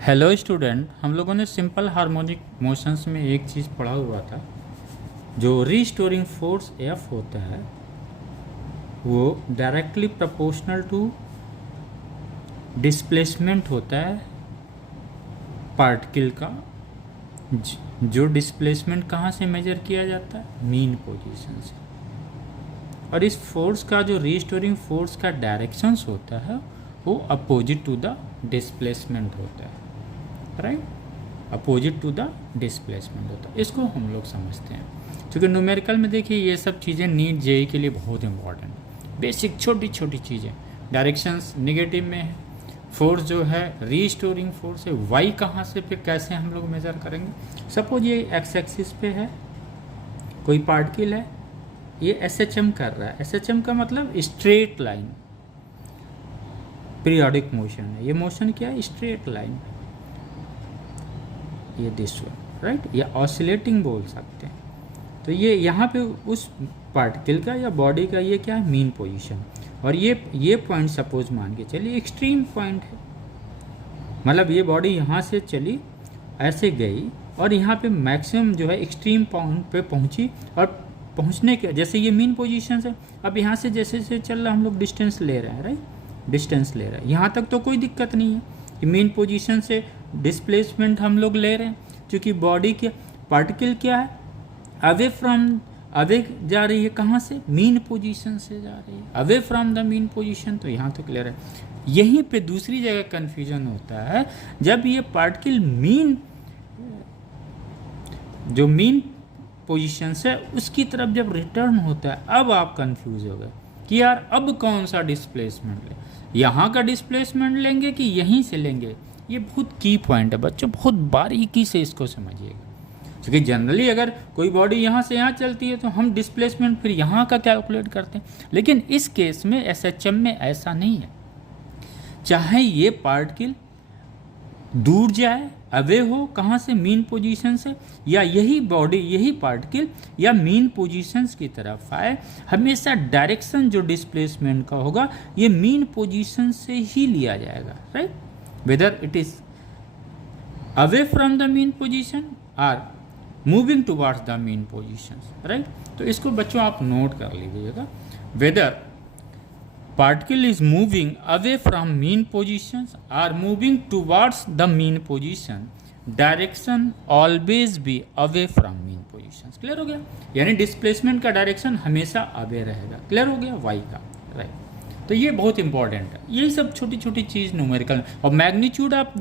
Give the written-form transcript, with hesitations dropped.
Hello student, हम लोगों ने सिंपल हार्मोनिक मोशंस में एक चीज़ पढ़ा हुआ था। जो रीस्टोरिंग फोर्स एफ होता है वो डायरेक्टली प्रोपोर्शनल टू डिस्प्लेसमेंट होता है पार्टिकल का। जो डिस्प्लेसमेंट कहाँ से मेजर किया जाता है? मीन पोजीशन से। और इस फोर्स का जो रीस्टोरिंग फोर्स का डायरेक्शंस होता है वो अपोजिट टू द डिस्प्लेसमेंट होता है, right? Opposite to the displacement होता है। इसको हम लोग समझते हैं क्योंकि न्यूमेरिकल में देखिए ये सब चीज़ें नीट जेई के लिए बहुत इंपॉर्टेंट, बेसिक छोटी छोटी चीज़ें। डायरेक्शंस नेगेटिव में है, फोर्स जो है रीस्टोरिंग फोर्स है, वाई कहाँ से फिर कैसे हम लोग मेजर करेंगे? सपोज ये एक्स एक्सिस पे है, कोई पार्टिकल है, ये एसएचएम कर रहा है। एसएचएम का मतलब स्ट्रेट लाइन, पीरियोडिक मोशन है। ये मोशन क्या है? Straight line. ये दिस वन, राइट? या ऑसिलेटिंग बोल सकते हैं। तो ये यहाँ पे उस पार्टिकल का या बॉडी का ये क्या है? Mean position. और ये पॉइंट सपोज मान के चलिए एक्सट्रीम पॉइंट है, मतलब ये बॉडी यहाँ से चली, ऐसे गई और यहाँ पे मैक्सिमम जो है एक्सट्रीम पॉइंट पे पहुँची। और पहुँचने के जैसे ये मीन पोजीशन है, अब यहाँ से जैसे जैसे चल रहा हम लोग डिस्टेंस ले रहे हैं, राइट? डिस्टेंस ले रहे हैं, यहाँ तक तो कोई दिक्कत नहीं है कि मीन पोजीशन से डिस्प्लेसमेंट हम लोग ले रहे हैं क्योंकि बॉडी के पार्टिकल क्या है? अवे जा रही है। कहाँ से? मीन पोजीशन से जा रही है, away from the mean position. तो यहाँ तक ले रहे हैं। यहीं पे दूसरी जगह कन्फ्यूजन होता है जब ये पार्टिकल मीन पोजीशन से उसकी तरफ जब रिटर्न होता है, अब आप कंफ्यूज हो गए कि यार अब कौन सा डिस्प्लेसमेंट ले, यहाँ का डिस्प्लेसमेंट लेंगे कि यहीं से लेंगे? ये बहुत की पॉइंट है बच्चों, बहुत बारीकी से इसको समझिएगा। क्योंकि जनरली अगर कोई बॉडी यहाँ से यहाँ चलती है तो हम डिस्प्लेसमेंट फिर यहाँ का कैलकुलेट करते हैं, लेकिन इस केस में एसएचएम में ऐसा नहीं है। चाहे ये पार्टिकल दूर जाए, अवे हो, कहाँ से? मीन पोजीशन से, या यही बॉडी यही पार्टिकल या मीन पोजीशंस की तरफ आए, हमेशा डायरेक्शन जो डिस्प्लेसमेंट का होगा ये मीन पोजीशन से ही लिया जाएगा, right? Whether it is away from the mean position और moving towards the mean position, right? तो इसको बच्चों आप नोट कर लीजिएगा। Whether particle is moving away from mean positions or moving towards the mean position, direction always be away from mean positions। Clear हो गया? यानी डिस्प्लेसमेंट का डायरेक्शन हमेशा अवे रहेगा। क्लियर हो गया? वाई का, राइट? तो ये बहुत इंपॉर्टेंट है। यही सब छोटी छोटी चीज़ न्यूमेरिकल और मैग्नीट्यूड ऑफ